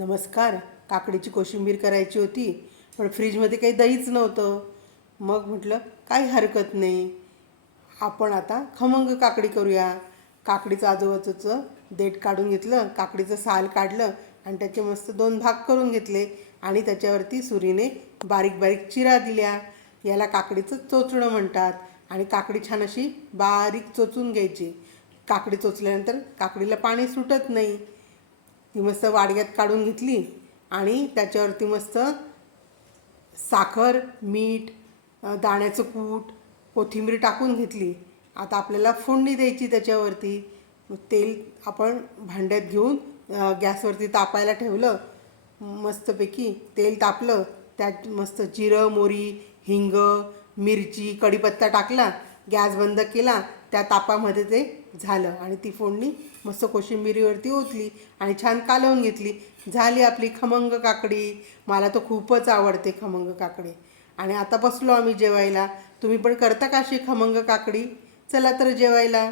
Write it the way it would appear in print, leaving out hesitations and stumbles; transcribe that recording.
नमस्कार. काकडीची कोशिंबीर करायची होती, पण फ्रीजमध्ये काही दहीच नव्हतं. मग म्हटलं काही हरकत नाही, आपण आता खमंग काकडी करूया. काकडीचं आजूबाजूचं देठ काढून घेतलं, काकडीचं साल काढलं आणि त्याचे मस्त 2 भाग करून घेतले आणि त्याच्यावरती सुरीने बारीक बारीक चिरा दिल्या. याला काकडीचं चोचणं म्हणतात. आणि काकडी छान अशी बारीक चोचून घ्यायची. काकडी चोचल्यानंतर काकडीला पाणी सुटत नाही. ती मस्त वाडग्यात काढून घेतली आणि त्याच्यावरती मस्त साखर, मीठ, दाण्याचं कूट, कोथिंबीर टाकून घेतली. आता आपल्याला फोडणी द्यायची त्याच्यावरती. तेल आपण भांड्यात घेऊन गॅसवरती तापायला ठेवलं. मस्तपैकी तेल तापलं, त्यात मस्त जिरं, मोहरी, हिंग, मिरची, कढीपत्ता टाकला, गॅस बंद केला. त्या तापामध्ये ते झालं आणि ती फोडणी मस्त कोशिंबिरीवरती ओतली आणि छान कालवून घेतली. झाली आपली खमंग काकडी. मला तर खूपच आवडते खमंग काकडी. आणि आता बसलो आम्ही जेवायला. तुम्ही पण करता का अशी खमंग काकडी? चला तर जेवायला.